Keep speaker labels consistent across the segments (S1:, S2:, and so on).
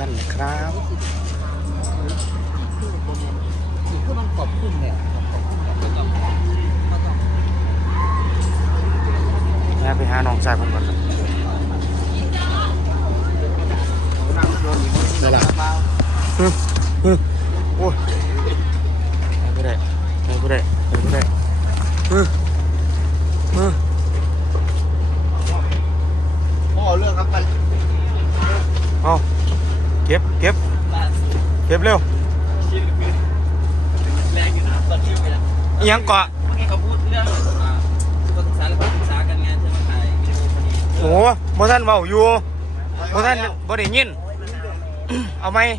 S1: กันนะครับ
S2: คือมันขอบคุณเนี่ย
S1: ไปหาน้องชายผมก่อนครับได้ละโอ้ยไม่ได้ไม่ได้ไม่ได้
S2: พ่อเลือกครับไป
S1: เอาเก็บเร็ว
S2: แรงอยู่นะตอนที่ไปแล้ว
S1: ยังเกาะ
S2: เมื่อกี้เขาพูดเรื่องตัวศึกษาและการศึกษาการงานใช่ไหมไทยวิดีโอคนนี้
S1: โอ้บ่ท่านเบาอยู่บ่ท่านบ่ได้ยินเอาไหม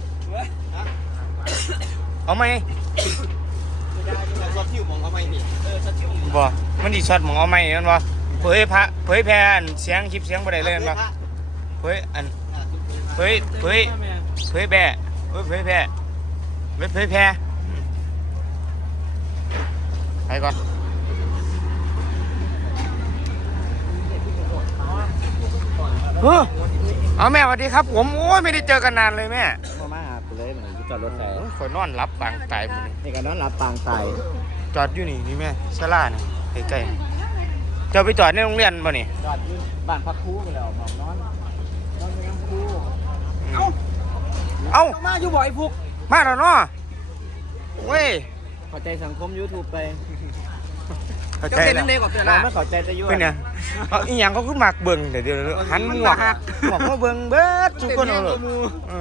S2: ช็อตที่มองเขาไม่ดิช็อตที่มอง
S1: บ่มันดีช็อตมองเอาไหมมันบ่เผยแพร่เสียงคลิปเสียงบ่ได้เลยมันบ่เผยแบะเผยแพร่ไปก่อนเอาแม่สวัสดีครับผมโอ้ยไม่ได้เจอกันนานเลยแม่
S2: มาไปเลยเหมือนจอดรถไฟ
S1: คอยนอนรับปางตายหมดเลย
S2: ในการนอนรับปางตาย
S1: จอดอยู่นี่แม่ศาลานี่ใกล้ๆจะไปจอดในโรงเรียนป่ะนี่
S2: จอดอยู่บ้านพักครูไปแล้วหมอนในน้ำครูมาอยู่บ่อยพุก
S1: มาแล้วเนาะเว้ย
S2: เข้าใจสังคม YouTube ไป
S1: เข้าใจแล้ว
S2: เราไม่เข้าใจจะยุ่ง
S1: เป็นเนี่ยเอาอีหยังเขาขึ้นมากเบิ่งเดี๋ยวหันหมวกมาเบิ่งเบิดทุกคนเอาเลย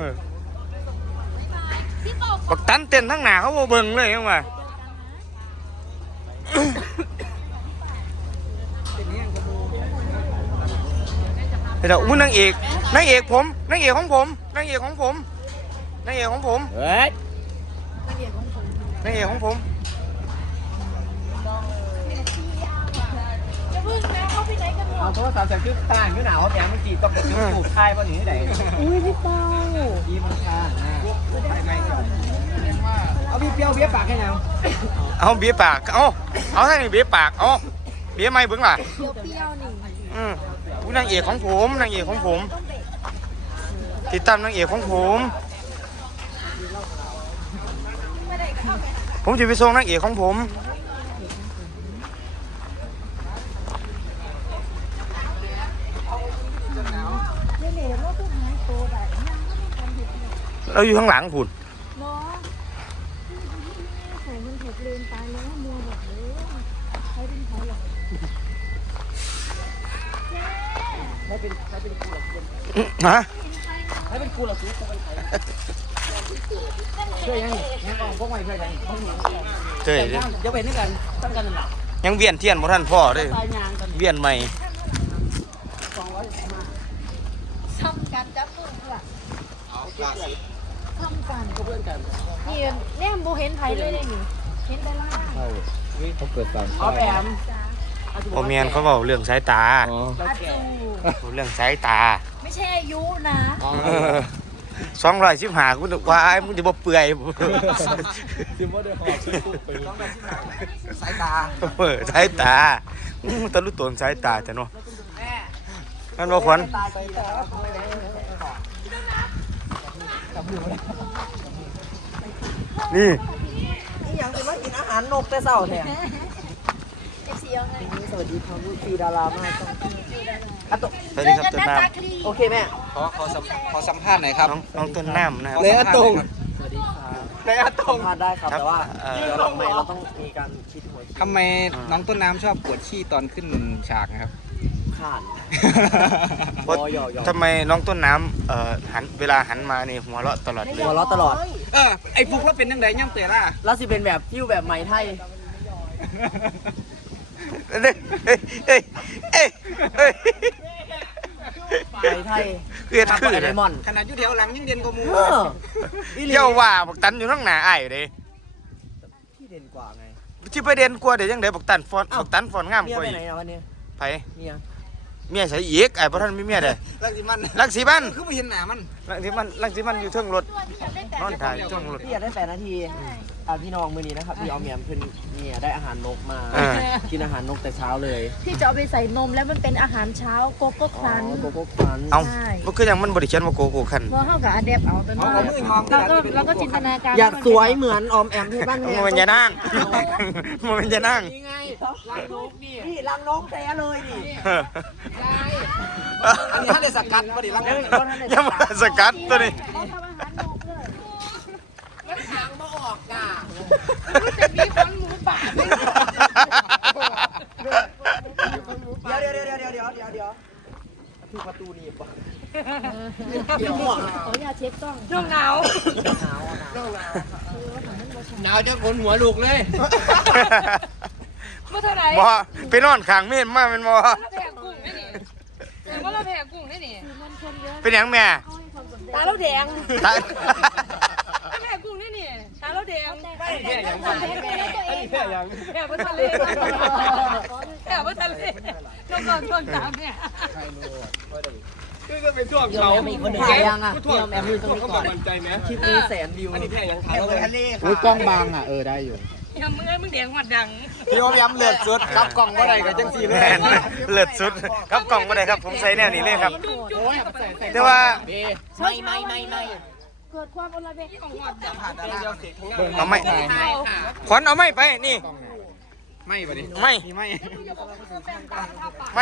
S1: ปักตันเต้นทั้งหน้าเขาบ่เบิ่งเลยยังไงเดี๋ยวอุ้ยนางเอกของผมเฮ้ยนางเอกของผมอย่า
S3: พึ่งนะเขาไปไหนกันหมด
S2: เอาโทรศัพท์ใส่ชุดต่างชุดหนาวแกเมื่อกี้ต้องถูกค่ายเพราะหนีไหน
S3: อุ้ยพี่เป้า
S2: ยิ้มค่ะเอาพี่เปรี้ยวเบี้ยปากแค่ยัง
S1: เอาเบี้ยปากเอาท่านนี่เบี้ยปากเอาเบี้ยไม่เบิ่งล่ะ
S3: เปรี้ยวนี่
S1: อุ้ยนางเอกของผมติดตามนางเอกของผมจะไปส่งนางเอกของผมเราอยู่ข้างหลังผุด
S3: เนาะใส่มันถูกเลนตายแล้วมัวหมดเลยใครเป็นใครหรอ
S2: ให้เป็นกูหรอ
S1: ฮะ
S2: ให้เป็นกูหรอซื้อกูเป็นใครช่วยยังพวกใหม่ช่วยยัง
S1: เฮ้ย
S2: จะเป็นด้วยกันตั้งกันหนัก
S1: ยังเวียนเทียนบ่ท่านพ่อเลยเวียนใหม่
S3: ทำกันจับมือเพื่อทำกัน
S2: เพื่อนกัน
S3: นี่แนมโบเห็นไผเลยเลยนี่เห็นแต่ล่าง
S2: เขาเกิดต่างแอม
S1: โอเมียนเขาบอกเรื่องสายตาเรื่องสายตา
S3: ไม่ใช่อายุนะ
S1: 215กูนึกว่ามึงจะบ่เปื่อย
S2: สายตา
S1: สายตาตะลุตนสายตาจ้ะเนาะนั่นบ่ขวัญนี่
S2: อย่างเป็นว่ากินอาหารนกแต่เศร้าแท้สวัสดีครับฟีดารามาก
S1: สวัสดีครับต้นน้
S2: ำโอเคแม่ขอสัมภาษณ์หน่อยครับ
S1: น้องต้นน้ำนะครับ
S2: เลยอาตงสวัสดีครับเลยอาตงสัมภาษณ์ได้ครับแต่ว่าทำไมเราต้องมีการคิดหัวทำไมน้องต้นน้ำชอบปวดขี้ตอนขึ้นฉากนะครับขาด
S1: ทำไมน้องต้นน้ำหันเวลาหันมานี่หัวเราะตลอดเลย
S2: หัวเราะตลอดไอ้ฟุกเราเป็นยังไงย่ำเตะล่ะเราสิเป็นแบบยิ้วแบบไหมไทยไหมไทย
S1: เกิดขึ้น
S2: ไดมอนขนาดอยู่เดียวหลังยังเด่นกว่ามู
S1: เย้าว่าบักตันอยู่ข้างหน้าอ้ายเลย
S2: ที่เด่นกว่าไง
S1: ที่ไปเด่นกว่าเดี๋ยวยังได้บักตันฟอนงามกว่า
S2: ไปไหนอ่ะวันนี้
S1: ไปเมียใส่อีกไอ้พระท่านมีเมียเด้รังสีมัน
S2: คือไปเห็นหนามัน
S1: รังสีมันอยู่เทิงรถนอนถ่ายเทิงรถ
S2: พี่อยากได้8 นาทีพี่น้องมื้อนี้นะครับพี่ออมแอมเพิ่นเนี่ยได้อาหารนกมากินอาหารนกแต่เช้าเลย
S3: ที่จะเอาไปใส่นมแล้วมันเป็นอาหารเช้าโกโก้ครัน
S2: โกโก้ครัน
S1: เอ้ามันคืออย่างมันบริเขียนว่าโกโก้คัน
S3: พอเข้ากับอเดบเอาตัวนั้นเราก็จินตนาการ
S2: อยากสวยเหมือนออมแอมที่บ้าน
S1: มันเป็นยานั่งมันเป็นยานั่ง
S2: นี่ไงรังนกนี่รังนกแท้เลยนี่อันนี้ท่านได้สกัดบ่ดิรังนก
S1: ยังมาสกัดตัวนี้
S3: เขาทำอาหารนกเลย
S2: มันหางมาออกน่ะ
S3: จะมีคนหมูป่าไหม
S2: เดี๋ยวคือประตูนี่ป่ะเดี๋ยว
S3: ขออย่าเช็คกล้อง
S4: น้องหนาว
S2: หนาวจะขนหัวลูกเลย
S4: เมื่อเท่าไหร่
S1: บ่ไปนอนข้างเม่นมาเป็นบ่
S4: เราแพงกุ้งได้นี่แต่ว่าเราแพงกุ้งได้นี่
S3: มันคนเยอะ
S1: เป็นหยังแม่
S3: เขาให้ความสนใจ
S4: ตาเราแดง
S1: ตาย
S4: เราแพงกุ้งได้นี่ตาเราแดง
S3: แค่ยังแค่ยัง
S4: แพงบนทะเลแพงบนทะเลน้องก่อนช่วงสามเนี่ย
S2: เรามีคนถ่ายยังอ่ะพี่ออมแอมยืนตรงนี้ก่อนคลิปนี้100,000 วิวอันนี้แค่ยังถ่ายเราทะเล
S5: อุ้ยกล้องบางอ่ะได้อยู่
S4: ยังมึงแดงหัดดัง
S2: พี่ออมแอมเลือดสุดครับกล่องว่าไรกับจังสีเล
S1: แม่
S2: ย
S1: นเลิศสุดครับกล่องบ่ได้ครับผมใส่แนวนี้เลยครับ
S4: จุ๊บจุ๊บ
S1: แต่ว่า
S2: ไม่
S3: เกิดความอลเวง
S4: ของหัดดัง
S1: เอาไม่ขวัญเอาไม่ไปนี่
S5: ไม่ปะดิ
S1: ไม่
S5: ไม่
S1: ไม่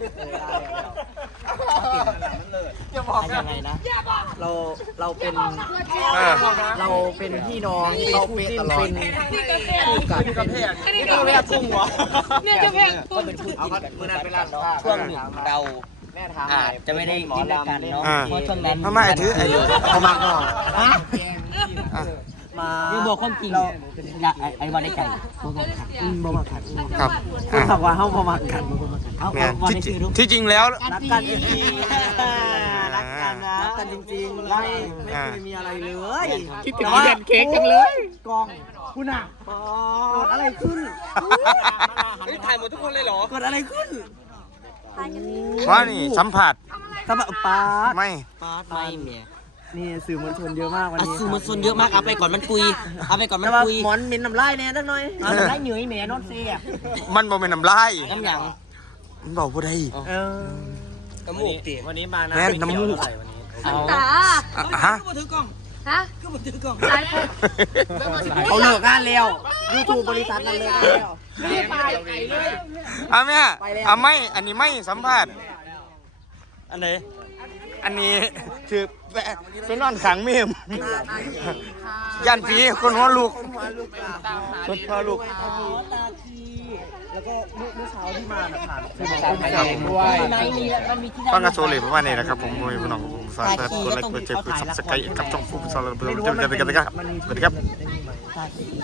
S2: ยังไงนะเราเป็น
S1: เออ
S2: เราเป็นพี่น้องเราเป็นเป็น
S4: นี่กาแฟ
S2: กับเป็น
S4: อันนี้กาแฟกุ้งเหรอเนี่ยจะแพงกุ้ง
S2: เอาครับเมื่อนั้นเป็นร้านช่วงหนึ่งเราอาจจะไม่ได้กินด้วยกันเนาะเพราะช่วงนั้น
S1: มาไม่ถือไอ้
S2: เขามากเนาะ
S1: อ่ะ
S2: มาพี่บอกความจริงเราไอ้วันได้ไก่บ่มาขัด
S1: ครับ
S2: คุณ
S1: อ่ะ
S2: บอกว่าเขาบ่มาขัดเอา
S1: แม่น
S2: วัน
S1: ที่
S2: ได้
S1: ที่จริงแล้ว
S2: รักกันจริงๆรักกันนะรักกันจริงๆไม่เคยมีอะไรเลยคิดถึงแผ่นเค้กจังเลยกองคุณอ่ะเกิดอะไรขึ้นถ่ายหมดทุกคนเลยเหรอเกิดอะไรขึ้น
S1: ว่านี่สัมผัส
S2: สำหรับปาร์ต
S1: ไม่
S2: ไม่เมียนี่สื่อมวลชนเยอะมากวันนี้
S6: สื่อมวลชนเยอะมากเอาไปก่อนมันคุยเอาไปก่อนมัน
S2: แต่ว่า
S6: คุย
S2: หมอนมินน้ำลายแน่สักหน่อยน้ำลายเหนื่อยแม่นอนเสีย
S1: มันบ่เป็นน้ำลาย
S6: น้ำหยัง
S1: มันบอกบ่ได้
S2: น้ำมูกติวันนี้มานะ
S1: แม่นน้ำมูก
S6: เอา
S3: ตา
S1: อ่ะฮะ
S3: ฮะไลฟ์
S2: เขาเลิกงานแล้วยูทูบบริษัทนั้นเลิกงานแล้ว
S3: ไม่ได้ไป
S1: อ่ะแม่อ่ะไม่ อันนี้ไม่สัมผัสอันไหนอันนี้คือเป็นนอนขังเมมยันผีคนหัวลูกคนหัวลูก
S2: ตาคีแล้วก็เมื่อเช้าที่มาผ่านคือบอก
S5: ด้วย
S6: ในนี้มันมีที่
S1: ฟังกระโชว์เลยประมาณนี้นะครับผมมวยพี่น้องผมฝากกดไลค์กดแชร์กดซับสไครต์กับช่องฟู้ดซอลล์เบอร์เจอกันกันนะครับสวัสดีครับ
S6: ตาคี